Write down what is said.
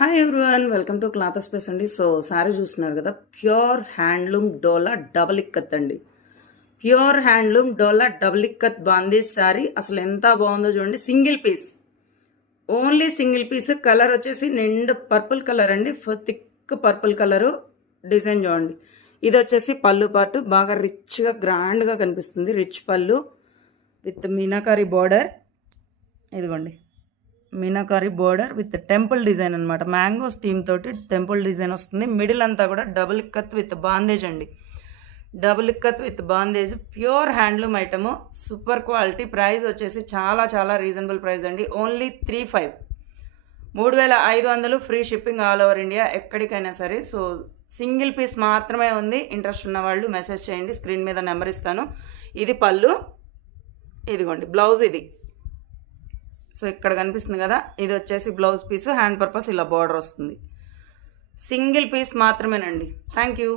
Hi everyone, welcome to cloth space అండి. So sari చూస్తున్నారు కదా, ప్యూర్ హ్యాండ్లూమ్ డోలా డబుల్ ఇక్కత్ అండి. ప్యూర్ హ్యాండ్లూమ్ డోలా డబుల్ ఇక్కత్ బాందీస్ శారీ అసలు ఎంత బాగుందో చూడండి. Single piece, only single piece. Colour వచ్చేసి నిండు పర్పుల్ కలర్ అండి, థిక్ పర్పుల్ కలరు. డిజైన్ చూడండి. ఇది వచ్చేసి పళ్ళు పాటు బాగా రిచ్గా గ్రాండ్గా కనిపిస్తుంది. రిచ్ పళ్ళు విత్ మీనాకారి బార్డర్. ఇదిగోండి, meenakari border with temple design అనమాట. మ్యాంగోస్ థీమ్ తోటి టెంపుల్ డిజైన్ వస్తుంది. మిడిల్ అంతా కూడా డబుల్ ఇక్కత్ విత్ బాందేజ్ అండి. Double ikat with bandhej, pure handloom item, super quality. Price వచ్చేసి చాలా చాలా రీజనబుల్ ప్రైస్ అండి. Only 3500, 3500 free shipping all over India, ఎక్కడికైనా సరే. సో సింగిల్ పీస్ మాత్రమే ఉంది. ఇంట్రెస్ట్ ఉన్న వాళ్ళు మెసేజ్ చేయండి, స్క్రీన్ మీద నెంబర్ ఇస్తాను. ఇది పళ్ళు, ఇదిగోండి బ్లౌజ్. ఇది సో ఇక్కడ కనిపిస్తుంది కదా, ఇది వచ్చేసి బ్లౌజ్ పీస్. హ్యాండ్ పర్పస్ ఇలా బార్డర్ వస్తుంది. సింగిల్ పీస్ మాత్రమేనండి. Thank you.